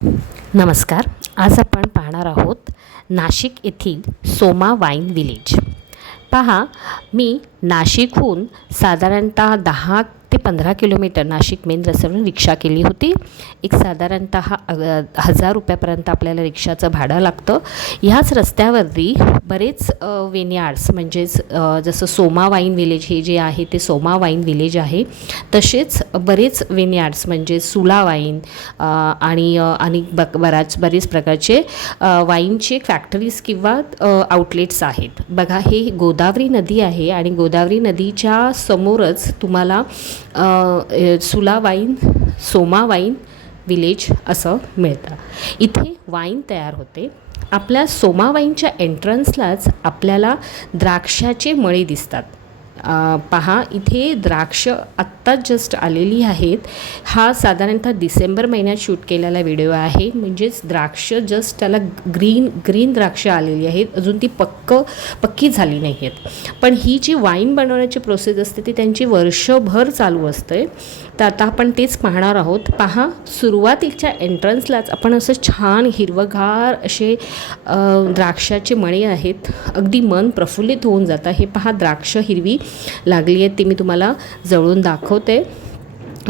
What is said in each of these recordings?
नमस्कार. आज आपण पाहणार आहोत नाशिक येथील सोमा वाईन विलेज. पहा, मी नाशिकहून साधारणतः 10 ते 15 किलोमीटर नाशिक मेन रस्त्यावरून रिक्षा केली होती. एक साधारणतः 1000 रुपयापर्यंत आपल्याला रिक्षाचं भाडं लागतं. ह्याच रस्त्यावरती बरेच विनयार्ड्स म्हणजेच जसं सोमा वाईन विलेज हे जे आहे ते सोमा वाईन विलेज आहे. तसेच बरेच विनयार्ड्स म्हणजे सुला वाईन आणि बरेच प्रकारचे वाईनचे फॅक्टरीज किंवा आउटलेट्स आहेत. बघा, हे गोदावरी नदी आहे आणि गोदावरी नदीच्या समोरच तुम्हाला सुला वाईन, सोमा वाईन विलेज असं मिळतं. इथे वाईन तयार होते. आपल्या सोमा वाईनच्या एंट्रन्सलाच आपल्याला द्राक्षाचे मळे दिसतात. पहा, इथे द्राक्ष आत्ताच जस्ट आलेली आहेत. हा साधारणतः डिसेंबर महिन्यात शूट केलेला व्हिडिओ आहे. म्हणजेच द्राक्ष जस्ट त्याला ग्रीन द्राक्ष आलेली आहेत. अजून ती पक्की झाली नाही आहेत. पण ही जी वाईन बनवण्याची प्रोसेस असते ती त्यांची वर्षभर चालू असते. तर आता आपण तेच पाहणार आहोत. पहा, सुरुवातीच्या एंट्रन्सलाच आपण असं छान हिरवगार असे द्राक्षाचे मळे आहेत. अगदी मन प्रफुल्लित होऊन जातं. हे पहा, द्राक्ष हिरवी लागली आहेत, ती मी तुम्हाला जवळून दाखवते.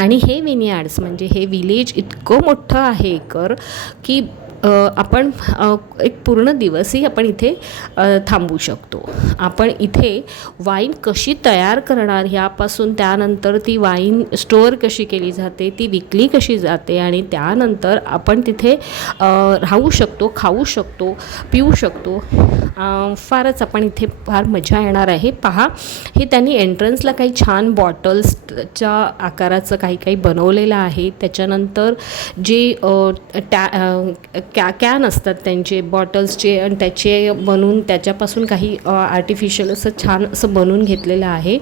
आणि हे विनयार्ड्स म्हणजे हे विलेज इतकं मोठं आहे की आपण एक पूर्ण दिवसही आपण इथे थांबू शकतो. आपण इथे वाईन कशी तयार करणार ह्यापासून त्यानंतर ती वाईन स्टोअर कशी केली जाते, ती विकली कशी जाते आणि त्यानंतर आपण तिथे राहू शकतो, खाऊ शकतो, पिऊ शकतो. फारच आपण इथे फार मजा येणार आहे. पहा, हे त्यांनी एंट्रन्सला काही छान बॉटल्सच्या आकाराचं काही बनवलेलं आहे. त्याच्यानंतर जे कॅन असतात त्यांचे बॉटल्सचे आणि त्याचे बनवून त्याच्यापासून काही आर्टिफिशियल असं छान असं बनवून घेतलेलं आहे.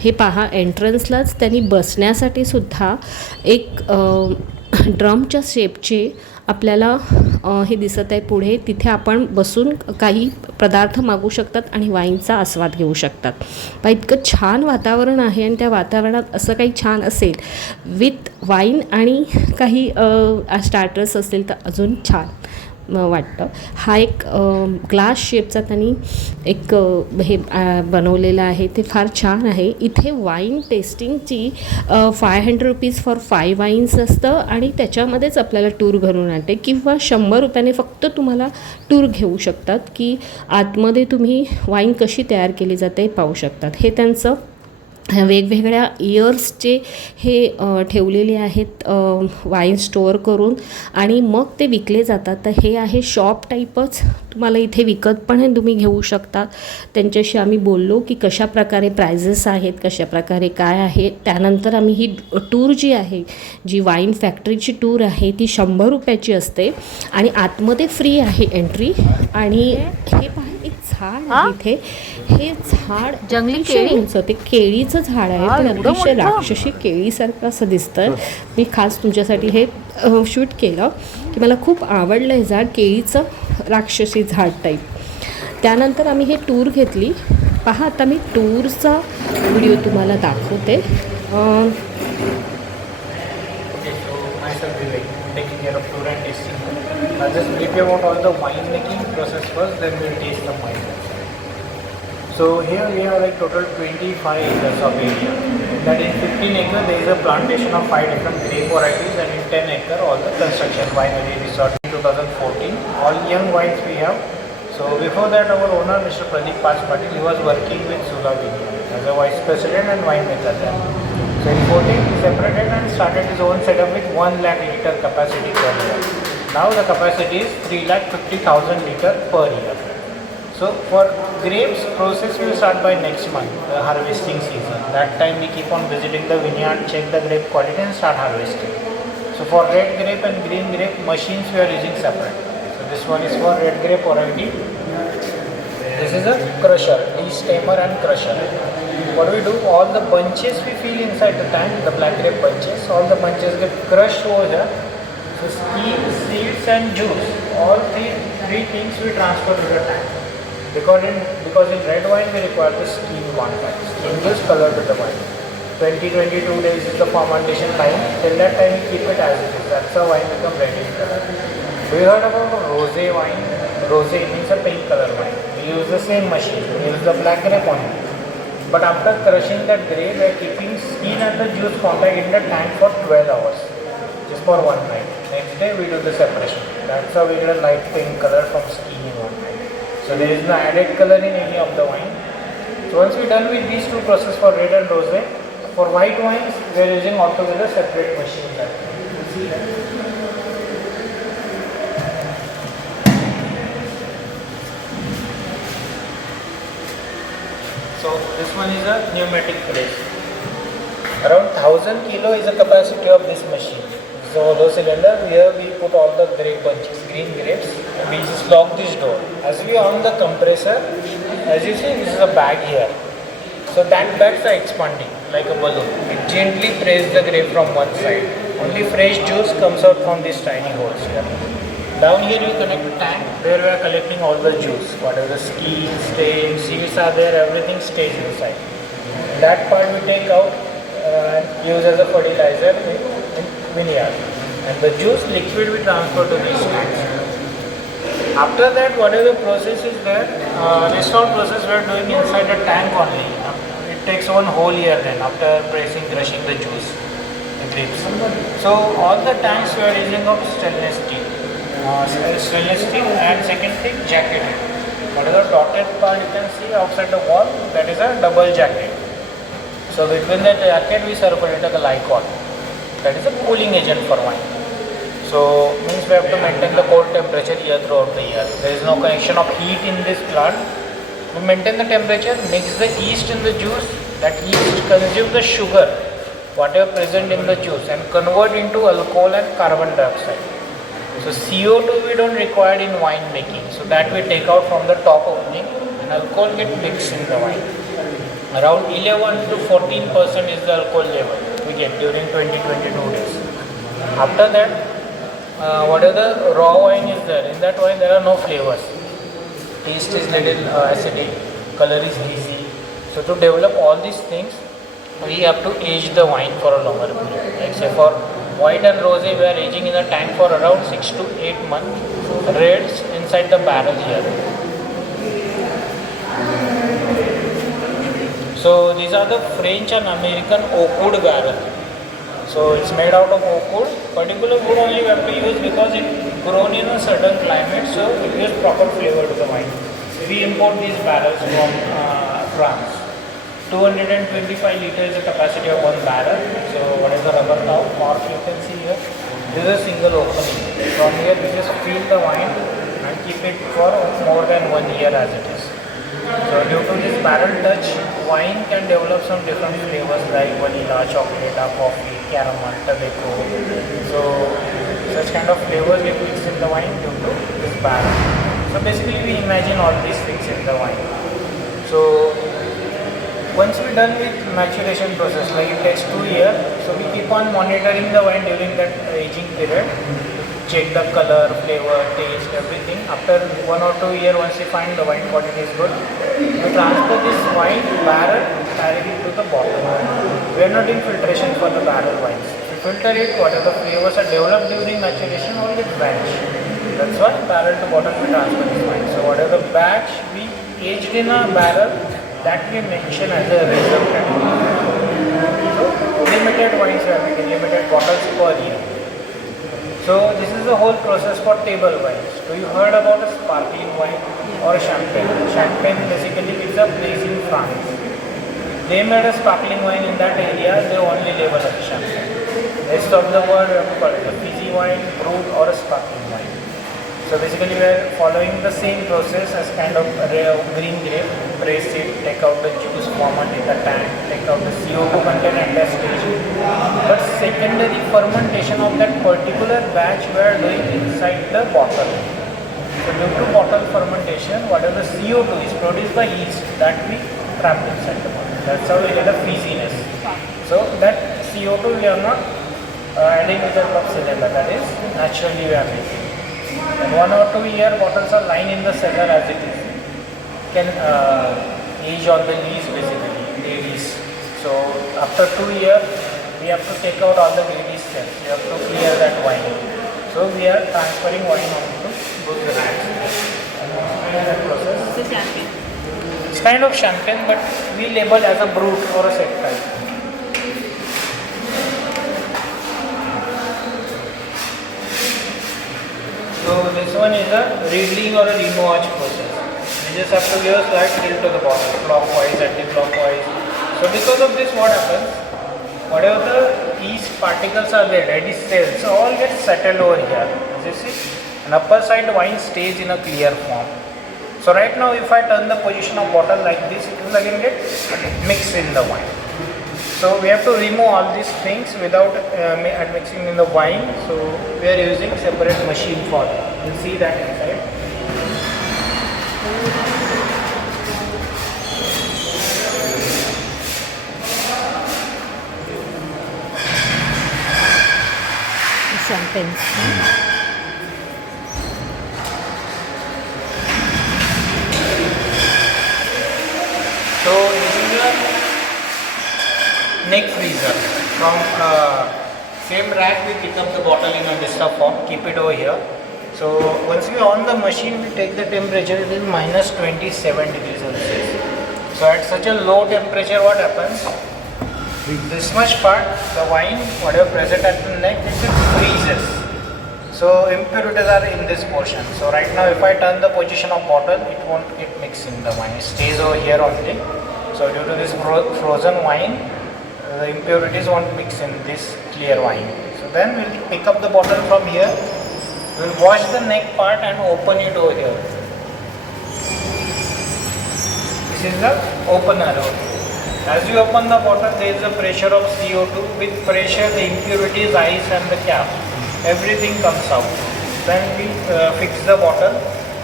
हे पहा, एंट्रन्सलाच त्यांनी बसण्यासाठी सुद्धा एक ड्रमच्या शेपचे आपल्याला हे दिसत आहे पुढे. तिथे आपण बसून काही पदार्थ मागवू शकतात आणि वाईनचा आस्वाद घेऊ शकतात. इतकं छान वातावरण आहे आणि त्या वातावरणात असं काही छान असेल विथ वाईन आणि काही स्टार्टर्स असतील तर अजून छान वाटतं. हा एक ग्लास शेपचा त्यांनी एक हे बनवलेलं आहे, ते फार छान आहे. इथे वाईन टेस्टिंगची 500 रुपीज फॉर 5 वाईन्स असतं आणि त्याच्यामध्येच आपल्याला टूर घडून आणते किंवा 100 रुपयाने फक्त तुम्हाला टूर घेऊ शकतात की आतमध्ये तुम्ही वाईन कशी तयार केली जाते पाहू शकतात. हे त्यांचं वेगवेगळ्या इयर्सचे हे ठेवलेले आहेत वाईन स्टोअर करून आणि मग ते विकले जातात. तर हे आहे शॉप टाईपच. तुम्हाला इथे विकत पण तुम्ही घेऊ शकता. त्यांच्याशी आम्ही बोललो की कशाप्रकारे प्राइजेस आहेत, कशाप्रकारे काय आहे. त्यानंतर आम्ही ही टूर जी आहे, जी वाईन फॅक्टरीची टूर आहे ती 100 रुपयाची असते आणि आतमध्ये फ्री आहे एंट्री. आणि हे पहा, एक झाड आहे इथे. हे झाड जंगली केळी, ते केळीचं झाड आहे. पण अतिशय राक्षसी केळीसारखं असं दिसतं. मी खास तुमच्यासाठी हे शूट केलं की मला खूप आवडलं हे झाड, केळीचं राक्षसी झाड टाईप. त्यानंतर आम्ही हे टूर घेतली. पहा, आता मी टूरचा व्हिडिओ तुम्हाला दाखवते. Just brief you about all the wine making process first, then we'll taste the wine. So here we have like total 25 acres of area. That in 15 acres there is a plantation of 5 different grape varieties, and in 10 acre all the construction winery resort in 2014. All young wines we have. So before that our owner Mr. Pradeep Pachpatil, he was working with Sula Vineyard as a vice president and winemaker there. So in 14 he separated and started his own setup with 1 lakh liter capacity per year. Now the capacity is 3,50,000 liter per year. So for grapes process will start by next month, the harvesting season. That time we keep on visiting the vineyard, check the grape quality and start harvesting. So for red grape and green grape machines we are using separate. So this one is for red grape variety. This is a crusher, de-stemmer and crusher. What we do, all the bunches we fill inside the tank, the black grape bunches, all the bunches get crushed over here. So seeds and juice, all three things we transfer to the tank. Because in red wine we require the steam one time. Steam gives color to the wine. 20-22 days is the fermentation time. Till that time we keep it as it is. That's how wine becomes ready. We heard about rosé wine. Rosé means a pink color wine. We use the same machine. We use the black grape on it. But after crushing that grape, we are keeping skin and the juice contact in the tank for 12 hours. Just for one night. Next day we do the separation. That's how we get a light pink color from skin in one night. So there is no added color in any of the wine. So once we're done with these two processes for red and rosé, for white wines we are using altogether separate machines. So this one is a pneumatic press. Around 1000 kilo is the capacity of this machine. So hollow cylinder, here we put all the grape bunches, green grapes, and we just lock this door. As we on the compressor, as you see, this is a bag here. So that bags are expanding like a balloon. It gently presses the grape from one side. Only fresh juice comes out from these tiny holes here. Down here we connect the tank where we are collecting all the juice. Whatever the skin, stains, seeds are there, everything stays inside. That part we take out and use as a fertilizer in vineyard. And the juice liquid we transfer to these tanks. After that, whatever the process is there, rest of process we are doing inside the tank only. It takes one whole year then after pressing, crushing the juice, the grapes. So all the tanks we are using of stainless steel. Stainless steel, and second thing, jacket. What is the dotted part you can see outside the wall, that is a double jacket. So between the jacket we circulate a glycol, that is a cooling agent for wine. So means we have to maintain the cold temperature here throughout the year. There is no connection of heat in this plant. We maintain the temperature, mix the yeast in the juice, that yeast consumes the sugar whatever present in the juice and convert into alcohol and carbon dioxide. So CO2 we don't require in wine making, so that we take out from the top opening and alcohol get mixed in the wine. Around 11 to 14% is the alcohol level we get during 20-22 days. After that, whatever the raw wine is there, in that wine there are no flavors. Taste is little acidic, color is hazy. So to develop all these things, we have to age the wine for a longer period. Like say for white and rosé we are aging in a tank for around 6 to 8 months. Reds inside the barrel here. So these are the French and American oak wood barrel. So it's made out of oak wood. Particular wood only we have to use because it's grown in a certain climate, so it gives proper flavor to the wine. We import these barrels from France. 225 liters is the capacity of one barrel. So what is the rubber cork you can see here? This is a single opening. From here we just fill the wine and keep it for more than 1 year as it is. So due to this barrel touch, wine can develop some different flavors like vanilla, chocolate, coffee, caramel, tobacco. So such kind of flavors get mixed in the wine due to this barrel. So basically we imagine all these things in the wine. So once we're done with maturation process, like it takes 2 years, so we keep on monitoring the wine during that aging period, check the color, flavor, taste, everything. After 1 or 2 years, once we find the wine quality is good, we transfer this wine barrel directly to the bottle. We are not doing filtration for the barrel wines. If we filter it, whatever the flavors are developed during maturation, all get vanished. That's why barrel to bottle we transfer this wine. So whatever the batch we aged in a barrel, that we mention as a reserve category. So limited wines we are making, limited bottles per year. So this is the whole process for table wines. So you heard about a sparkling wine or a champagne. Champagne basically is a place in France. They made a sparkling wine in that area, they only label as champagne. Rest of the world we have to call it a fizzy wine, brut or a sparkling wine. So basically we are following the same process as kind of green grape, press it, take out the juice, ferment in the tank, take out the CO2 content at that stage. But secondary fermentation of that particular batch we are doing inside the bottle. So due to bottle fermentation, whatever the CO2 is produced by yeast, that we trap inside the bottle. That's how we get a fizziness. So that CO2 we are not adding with the top cylinder, that is naturally we are making. And 1 or 2 year bottles are lying in the cellar as it is. Can age on the lees basically, ladies. So after 2 years, we have to take out all the ladies cells. We have to clear that wine. So we are transferring wine onto those racks. That process. It's a champagne. It's kind of champagne, but we label as a brut or a set type. So this one is a riddling or a remoage process. We just have to give a slight tilt to the bottle, clockwise, anti-clockwise. So because of this, what happens? Whatever the yeast particles are there, ready cells, all get settled over here. As you see, an upper side wine stays in a clear form. So right now, if I turn the position of bottle like this, it will again get mixed in the wine. So we have to remove all these things without mixing in the wine. So we are using separate machine for it. You'll see that inside. champagne. So this is a neck freezer. From same rack we pick up the bottle in a Vista form, keep it over here. So once we on the machine, we take the temperature, it is minus 27 degrees Celsius. So at such a low temperature, what happens? With this much part, the wine, whatever present at the neck, it freezes. So impurities are in this portion. So right now, if I turn the position of bottle, it won't get mixed in the wine. It stays over here only. So due to this frozen wine, the impurities won't mix in this clear wine. So then we'll pick up the bottle from here. We'll wash the neck part and open it over here. This is the opener. As you open the bottle, there is a pressure of CO2. With pressure, the impurities, ice and the cap, everything comes out. Then we fix the bottle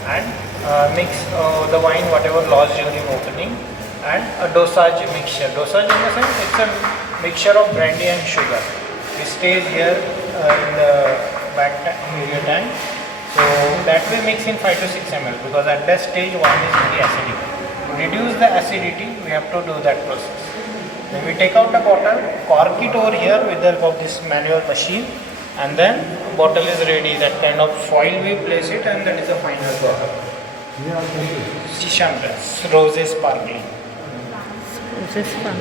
and mix the wine, whatever lost during opening, and a dosage mixture. Dosage in the sense, it's a mixture of brandy and sugar. It stays here in the back area tank. So that we mix in 5 to 6 ml, because at that stage wine is very acidic. To reduce the acidity, we have to do that process. Then we take out the bottle, cork it over here with the help of this manual machine, and then bottle is ready. That kind of foil we place it, and that is the final bottle. Champagne, rosé sparkling. This is fun.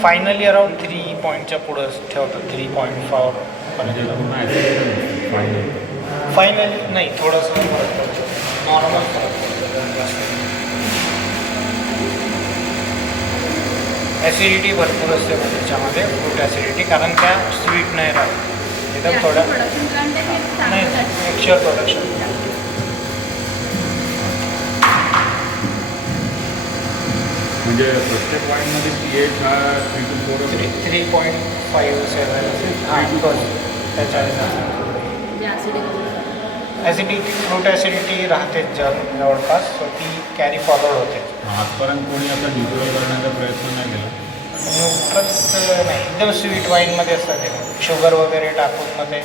Finally around 3 पॉईंटच्या पुढं ठेवतो 3.4 finally नाही थोडंसं normal acidity भरपूर असते त्याच्यामध्ये fruit acidity, कारण त्या sweet नाही राहत एकदम थोडा नाही ॲक्च्युअल प्रोडक्शन. म्हणजे प्रत्येक वाईनमध्ये pH हा 3 to 4 3.57 ॲसिडिटी फ्रूट ॲसिडिटी राहते जवळपास, सो ती कॅरी फॉरवर्ड होते. आजपर्यंत कोणी आता न्यूट्रल करण्याचा प्रयत्न नाही केला. न्यूट्रल नाही, एकदम स्वीट वाईनमध्ये असतात ते शुगर वगैरे टाकून मध्ये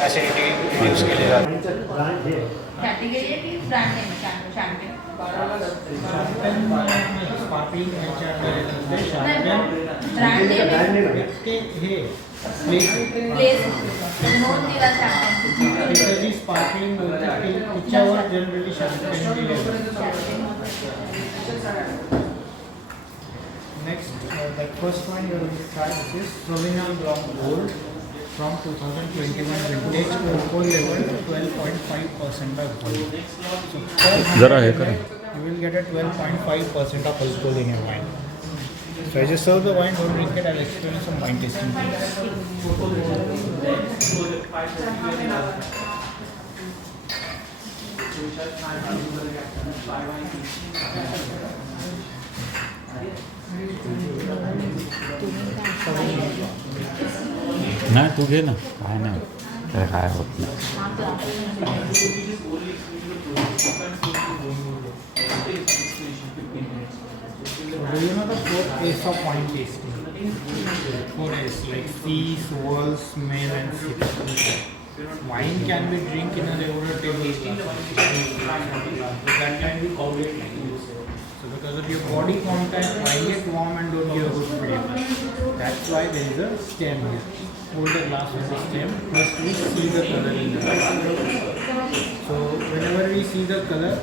ॲसिडिटी रिड्यूस केली जाते. Next, the first one you will try is Sauvignon Blanc Gold from 2021 vintage, alcohol level 12.5% alcohol. So per जरा हे 100 करा. you will get a 12.5% of alcohol in your wine. So I just serve the wine, don't drink it, I'll explain you some wine tasting नाही तू घे ना, काय नाही त्याला काय होत नाही. So do you know the 4 A's of wine tasting? 4 A's like see, swirl, smell and sip. Wine can be drink in a regular table glass. At that time we call it like this. So because because of your body contact, wine get warm and don't give a good flavor. That's why there is a stem here. Hold the glass with the stem. First we see the color in the glass. So whenever we see the color,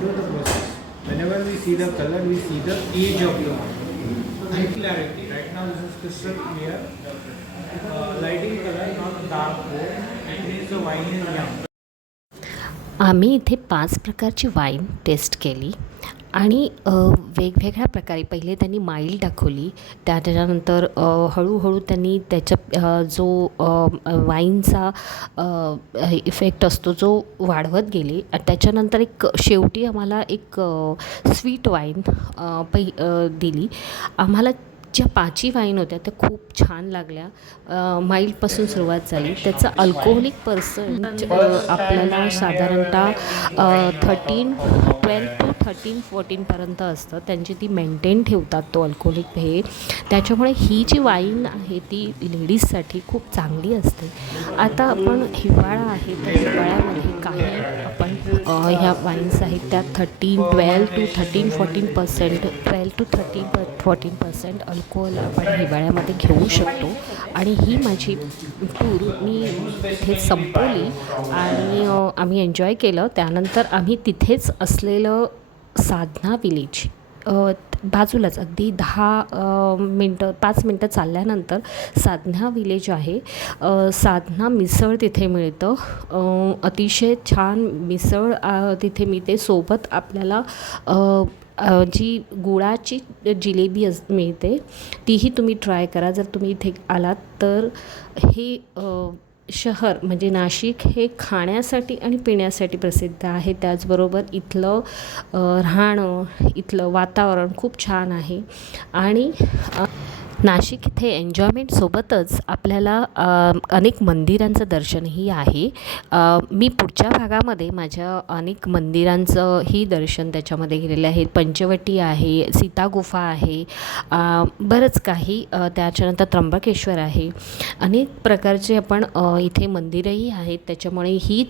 do the process. Whenever we see the color, we see the age of the wine. And clarity. Right now this is crystal clear. Lighting color, not dark wood. It means the wine is young. आम्ही इथे 5 प्रकारची wine test केली आणि वेगवेगळ्या प्रकारे पहिले त्यांनी mile दाखवली, त्याच्यानंतर हळूहळू त्यांनी त्याच्या जो वाईनचा इफेक्ट असतो जो वाढवत गेले. त्याच्यानंतर एक शेवटी आम्हाला एक स्वीट वाईन दिली. आम्हाला ज्या 5ही वाईन होत्या त्या खूप छान लागल्या. माईल्डपासून सुरुवात झाली. त्याचं अल्कोहोलिक पर्सेंट आपल्याला साधारणतः 12 to 13-14पर्यंत असतं. त्यांची ती मेंटेन ठेवतात तो अल्कोहोलिक हे. त्याच्यामुळे ही जी वाईन आहे ती लेडीजसाठी खूप चांगली असते. आता आपण हिवाळा आहे तर हिवाळ्यामध्ये काही आपण ह्या वाईन्स आहेत त्या 12 to 13-14%, 12 to 13-14% अल्कोहोल आपण हिवाळ्यामध्ये घेऊ शकतो. आणि ही माझी टूर मी इथे संपवली आणि आम्ही एन्जॉय केलं. त्यानंतर आम्ही तिथेच असलेलं साधना विलेज बाजूलाच अगदी 5 मिनटं चालल्यानंतर साधना विलेज आहे. साधना मिसळ तिथे मिळतं. अतिशय छान मिसळ तिथे मिळते. सोबत आपल्याला जी गुळाची जिलेबी मिळते तीही तुम्ही ट्राय करा जर तुम्ही इथे आलात तर. हे शहर म्हणजे नाशिक हे खाण्यासाठी आणि पिण्यासाठी प्रसिद्ध आहे. त्याचबरोबर इथलं राहणं, इथलं वातावरण खूप छान आहे. आणि नाशिक इथे एन्जॉयमेंटसोबतच आपल्याला अनेक मंदिरांचं दर्शनही आहे. मी पुढच्या भागामध्ये माझ्या अनेक मंदिरांचंही दर्शन त्याच्यामध्ये केलेलं आहे. पंचवटी आहे, सीतागुफा आहे, बरंच काही. त्याच्यानंतर त्र्यंबकेश्वर आहे. अनेक प्रकारचे आपण इथे मंदिरंही आहेत. त्याच्यामुळे ही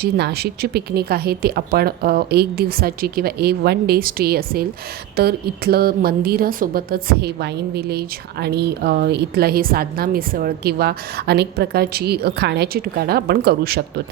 जी नाशिकची पिकनिक आहे ती आपण 1 दिवसाची किंवा 1 डे स्टे असेल तर इथलं मंदिरासोबतच हे वाईन विलेज आणि इथलं हे साधना मिसळ किंवा अनेक प्रकारची खाण्याची ठिकाणं आपण करू शकतो.